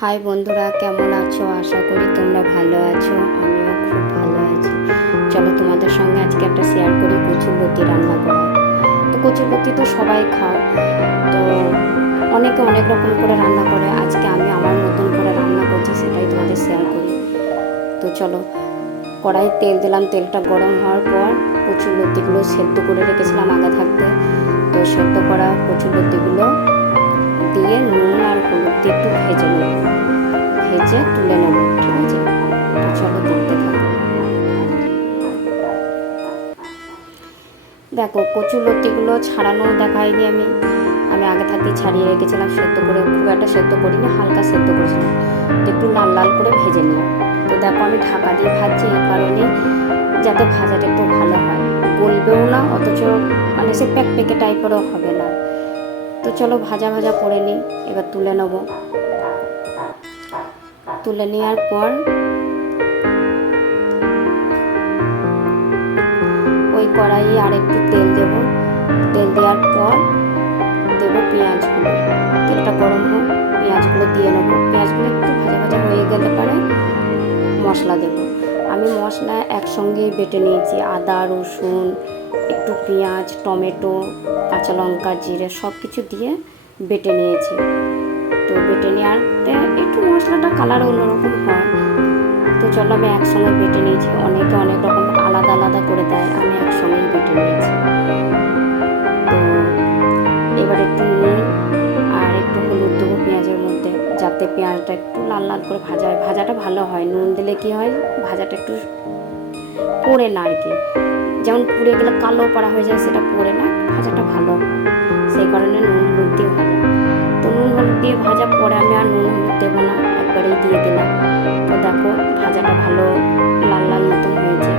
High বন্ধুরা, কেমন আছো? আশা করি তোমরা ভালো আছো। আমিও খুব ভালো আছি। চলো তোমাদের সঙ্গে আজকে একটা শেয়ার করি কচুরলতি রান্না করা। তো কচুরলতি তো সবাই খাও, তো অনেকে অনেক রকম করে রান্না করে। আজকে আমি আমার মতন করে রান্না করছি, সেটাই তোমাদের শেয়ার করি। তো চলো, কড়াই তেল দিলাম। তেলটা গরম হওয়ার পর কচুরলতিগুলো সেদ্ধ করে রেখেছিলাম আগে থাকতে। তো সেদ্ধ করা কচুরলতিগুলো দিয়ে নুন আর হলুদ দিয়ে একটু ভেজে নেব, ভেজে তুলে নেব। ঠিক আছে, তো চলো দেখতে থাকো। দেখো, কচুরলতিগুলো ছাড়ানো দেখাইনি আমি আমি আগে থাকতে ছাড়িয়ে রেখেছিলাম সেদ্ধ করে। খুব একটা সেদ্ধ করিনি, হালকা সেদ্ধ করেছিলাম। তো একটু লাল লাল করে ভেজে নিই। তো দেখো, আমি ঢাকা দিয়ে ভাজছি এই কারণে যাতে ভাজাটা একটু ভালো হয়, গলবেও না, অথচ মানে সে প্যাকপ্যাকে টাইপেরও হবে না। তো চলো ভাজা ভাজা করে নিই, এবার তুলে নেব। তুলে নেওয়ার পর ওই কড়াইয়ে আর একটু তেল দেব। তেল দেওয়ার পর দেবো পেঁয়াজগুলো। তেলটা গরম হোক, পেঁয়াজগুলো দিয়ে নেবো। পেঁয়াজগুলো একটু ভাজা ভাজা হয়ে গেলে পরে মশলা দেবো। আমি মশলা একসঙ্গেই বেটে নিয়েছি। আদা, রসুন, একটু পেঁয়াজ, টমেটো, কাঁচা লঙ্কা, জিরে সব কিছু দিয়ে বেটে নিয়েছি। তো বেটে নেওয়াতে একটু মশলাটা কালার অন্যরকম হয়। তো চলো, আমি একসঙ্গে বেটে নিয়েছি। অনেকে অনেক রকম আলাদা আলাদা করে দেয়, আমি একসঙ্গেই বেটে নিয়েছি। তো এবার একটু নুন আর একটু হলুদ দেবো পেঁয়াজের মধ্যে, যাতে পেঁয়াজটা একটু লাল লাল করে ভাজা হয়। ভাজাটা ভালো হয়, নুন দিলে কি হয়, ভাজাটা একটু পোড়ে না আর কি। যেমন পুড়ে গেলে কালো পড়া হয়ে যায়, সেটা পোড়ে না, ভাজাটা ভালো হয়। সেই কারণে নুন হলুদ দিয়ে ভাজা। তো নুন হলুদ দিয়ে ভাজা পরে আমি আর নুন হলুদ দেবো না, একবারেই দিয়ে দিলাম। তো দেখো, ভাজাটা ভালো লাল লাল মতন হয়েছে।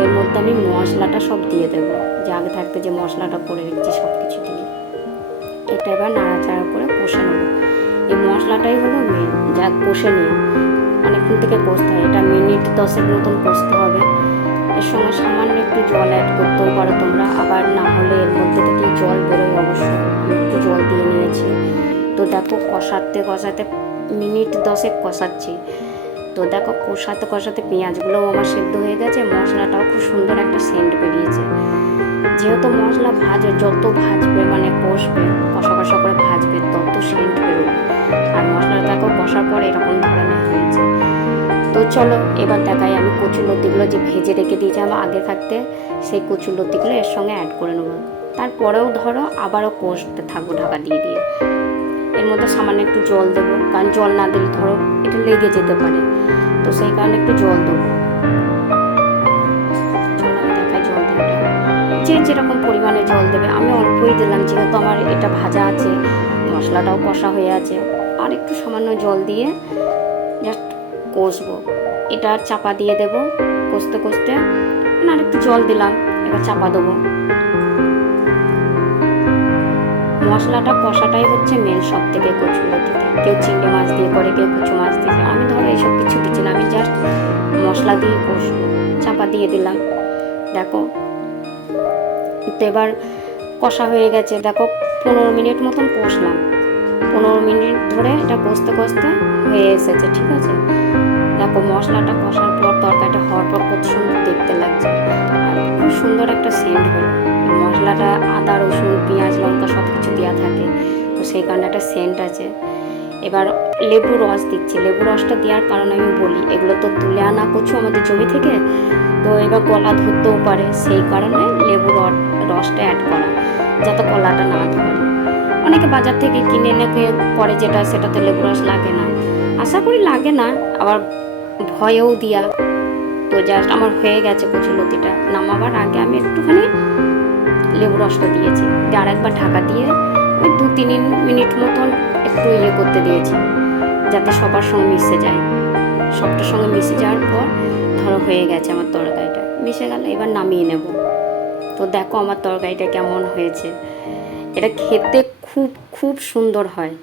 এর মধ্যে আমি মশলাটা সব দিয়ে দেবো, যে আগে থাকতে যে মশলাটা করে রেখেছি সব কিছু দিয়ে। এটা এবার নাড়াচাড়া করে কষে নেবো। এই মশলাটাই হলো মেন, যা কষে নিয়ে অনেকক্ষণ থেকে কষতে হয়। এটা মিনিট 10 মতন কষতে হবে। এর সঙ্গে সামান্য একটু জল অ্যাড করতেও পারো তোমরা, আবার না হলে এর মধ্যে থেকে জল বেরোয় অবশ্যই। আমি একটু জল দিয়ে নিয়েছি। তো দেখো, কষাতে কষাতে মিনিট 10 কষাচ্ছি। তো দেখো, কষাতে কষাতে পেঁয়াজগুলোও আমার সেদ্ধ হয়ে গেছে, মশলাটাও খুব সুন্দর একটা সেন্ট বেরিয়েছে। যেহেতু মশলা যত ভাজবে মানে কষবে, কষা কষা করে ভাজবে, তত সেন্ট বেরোবে। আর মশলাটা দেখো কষার পর এরকম ধরনের হয়েছে। তো চলো এবার দেখাই, আমি কচুরলতিগুলো যে ভেজে রেখে দিয়েছিলাম আগে থাকতে, সেই কচুরলতিগুলো এর সঙ্গে অ্যাড করে নেবো। তারপরেও ধরো আবারও কষতে থাকবো ঢাকা দিয়ে দিয়ে। এর মধ্যে সামান্য একটু জল দেবো, কারণ জল না দিলে ধরো এটা লেগে যেতে পারে। তো সেই কারণে একটু জল দেবো। চলো আমি দেখাই জল দেওয়াটা। যে যেরকম পরিমাণে জল দেবে, আমি অল্পই দিলাম, যেহেতু আমার এটা ভাজা আছে, মশলাটাও কষা হয়ে আছে। আর একটু সামান্য জল দিয়ে জাস্ট কষবো। এটা চাপা দিয়ে দেবো, কষতে কষতে আর একটু জল দিলাম, এবার চাপা দেবো। মশলাটা কষাটাই হচ্ছে মেন সব থেকে কচুরলতিতে। কেউ চিংড়ি মাছ দিয়ে করে, কেউ কুচু মাছ দিয়ে। আমি ধরো এইসব কিছু দিচ্ছি না, আমি জাস্ট মশলা দিয়ে কষবো। চাপা দিয়ে দিলাম। দেখো, তো এবার কষা হয়ে গেছে। দেখো, 15 মিনিট মতন কষলাম। 15 মিনিট ধরে এটা কষতে কষতে হয়ে এসেছে। ঠিক আছে, দেখো মশলাটা কষার পর তরকারিটা হওয়ার পর কত সুন্দর দেখতে লাগছে, আর খুব সুন্দর একটা সেন্ট বেরোয়। মশলাটা আদা, রসুন, পেঁয়াজ, লঙ্কা সব কিছু দেওয়া থাকে, তো সেই কারণে একটা সেন্ট আছে। এবার লেবু রস দিচ্ছি। লেবু রসটা দেওয়ার কারণ আমি বলি, এগুলো তো তুলে আনা কচু আমাদের জমি থেকে, তো এবার গলা ধরতেও পারে, সেই কারণে লেবু রসটা অ্যাড করা, যাতে গলাটা না ধরে। অনেকে বাজার থেকে কিনে এনে করে, যেটা সেটাতে লেবু রস লাগে না, আশা করি লাগে না, আবার ভয়েও দিয়া। তো জাস্ট আমার হয়ে গেছে কচুরলতিটা। নামাবার আগে আমি একটুখানি লেবু রসটা দিয়েছি, আর একবার ঢাকা দিয়ে ওই 2-3 মিনিট মতন একটু করতে দিয়েছি, যাতে সবার সঙ্গে মিশে যায়। সবটার সঙ্গে মিশে যাওয়ার পর ধরো হয়ে গেছে আমার তরকারিটা, মিশে গেল। এবার নামিয়ে নেব। তো দেখো আমার তরকারিটা কেমন হয়েছে। এটা খেতে খুব খুব সুন্দর হয়।